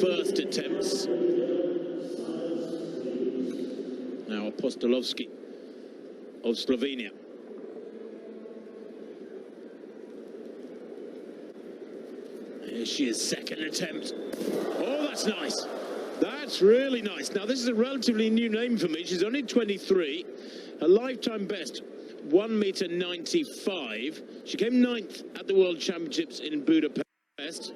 first attempts. Now Apostolovski of Slovenia. Here she is, second attempt. Oh, that's nice. That's really nice. Now, this is a relatively new name for me. She's only 23. Her lifetime best, 1.95 meters. She came 9th at the World Championships in Budapest.